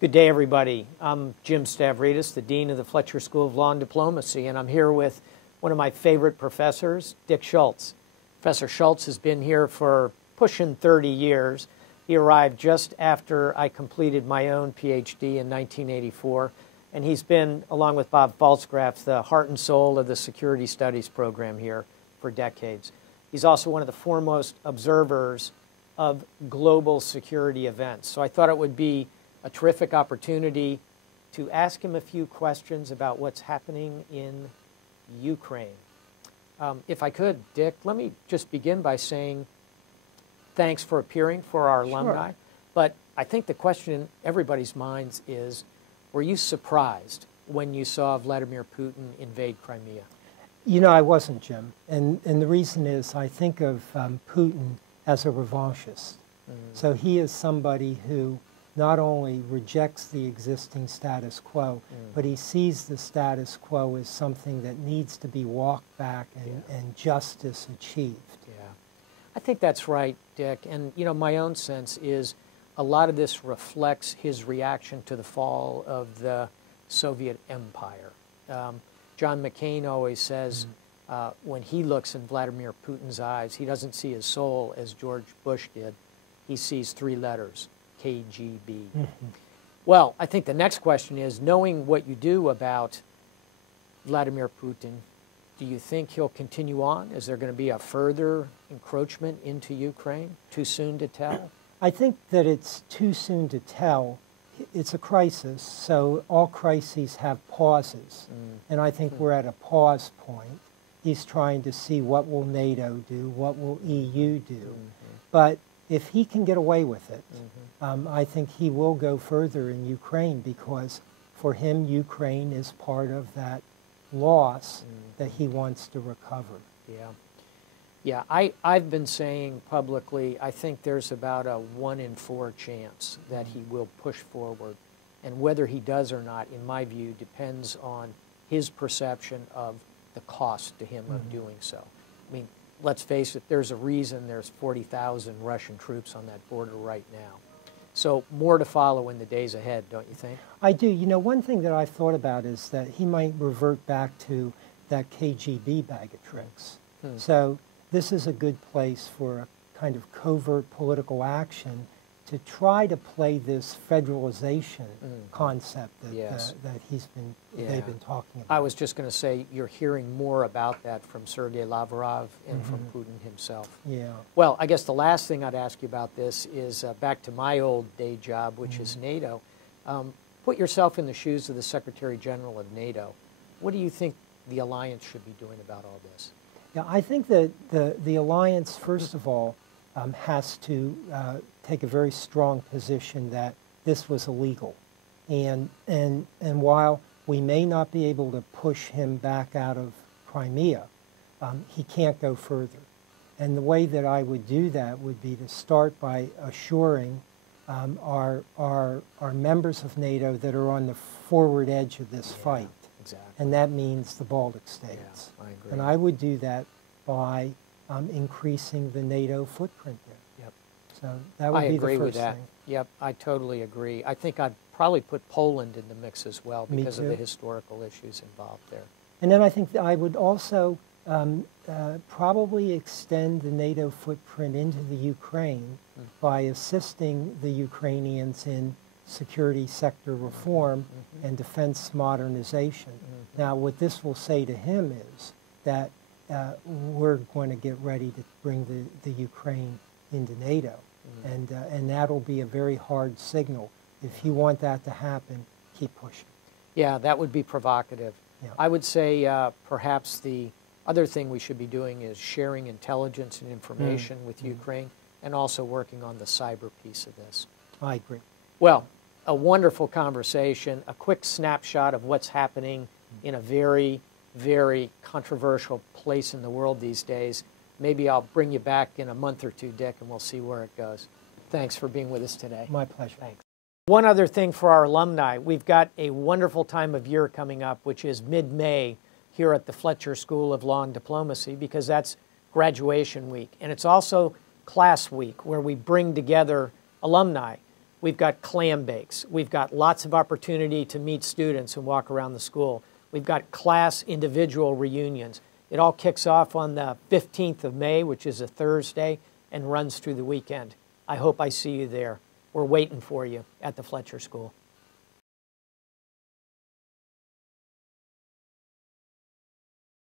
Good day, everybody. I'm Jim Stavridis, the Dean of the Fletcher School of Law and Diplomacy, and I'm here with one of my favorite professors, Dick Shultz. Professor Shultz has been here for pushing 30 years. He arrived just after I completed my own PhD in 1984, and he's been, along with Bob Pfalzgraf, the heart and soul of the Security Studies program here for decades. He's also one of the foremost observers of global security events. So I thought it would be a terrific opportunity to ask him a few questions about what's happening in Ukraine. If I could, Dick, let me just begin by saying thanks for appearing for our alumni. But I think the question in everybody's minds is, were you surprised when you saw Vladimir Putin invade Crimea? You know, I wasn't, Jim. And the reason is I think of Putin as a revanchist. So he is somebody who not only rejects the existing status quo, but he sees the status quo as something that needs to be walked back and justice achieved. Yeah, I think that's right, Dick. And, you know, my own sense is a lot of this reflects his reaction to the fall of the Soviet Empire. John McCain always says when he looks in Vladimir Putin's eyes, he doesn't see his soul as George Bush did. He sees three letters. KGB. Well, I think the next question is, knowing what you do about Vladimir Putin, do you think he'll continue on? Is there going to be a further encroachment into Ukraine? Too soon to tell? I think that it's too soon to tell. It's a crisis, so all crises have pauses. And I think we're at a pause point. He's trying to see what will NATO do, what will EU do. But if he can get away with it, I think he will go further in Ukraine, because for him, Ukraine is part of that loss that he wants to recover. Yeah, I've been saying publicly, I think there's about a 1 in 4 chance that he will push forward. And whether he does or not, in my view, depends on his perception of the cost to him of doing so. I mean, let's face it, there's a reason there's 40,000 Russian troops on that border right now. So more to follow in the days ahead, don't you think? I do. You know, one thing that I've thought about is that he might revert back to that KGB bag of tricks. So this is a good place for a kind of covert political action to try to play this federalization concept that they've been talking about. I was just going to say, you're hearing more about that from Sergei Lavrov and from Putin himself. Yeah. Well, I guess the last thing I'd ask you about this is back to my old day job, which is NATO. Put yourself in the shoes of the Secretary General of NATO. What do you think the alliance should be doing about all this? Yeah, I think that the alliance, first of all, has to take a very strong position that this was illegal. And while we may not be able to push him back out of Crimea, he can't go further. And the way that I would do that would be to start by assuring our members of NATO that are on the forward edge of this fight. Exactly. And that means the Baltic states. Yeah, I agree. And I would do that by increasing the NATO footprint there. So that would be the first thing. I agree with that. Yep, I totally agree. I think I'd probably put Poland in the mix as well because of the historical issues involved there. And then I think that I would also probably extend the NATO footprint into the Ukraine by assisting the Ukrainians in security sector reform and defense modernization. Now, what this will say to him is that we're going to get ready to bring the Ukraine into NATO. And that'll be a very hard signal. If you want that to happen, keep pushing. Yeah, that would be provocative. Yeah. I would say perhaps the other thing we should be doing is sharing intelligence and information with Ukraine, and also working on the cyber piece of this. I agree. Well, a wonderful conversation, a quick snapshot of what's happening in a very, very controversial place in the world these days. Maybe I'll bring you back in a month or two, Dick, and we'll see where it goes. Thanks for being with us today. My pleasure. Thanks. One other thing for our alumni, we've got a wonderful time of year coming up, which is mid-May here at the Fletcher School of Law and Diplomacy, because that's graduation week. And it's also class week, where we bring together alumni. We've got clam bakes. We've got lots of opportunity to meet students and walk around the school. We've got class individual reunions. It all kicks off on the 15th of May, which is a Thursday, and runs through the weekend. I hope I see you there. We're waiting for you at the Fletcher School.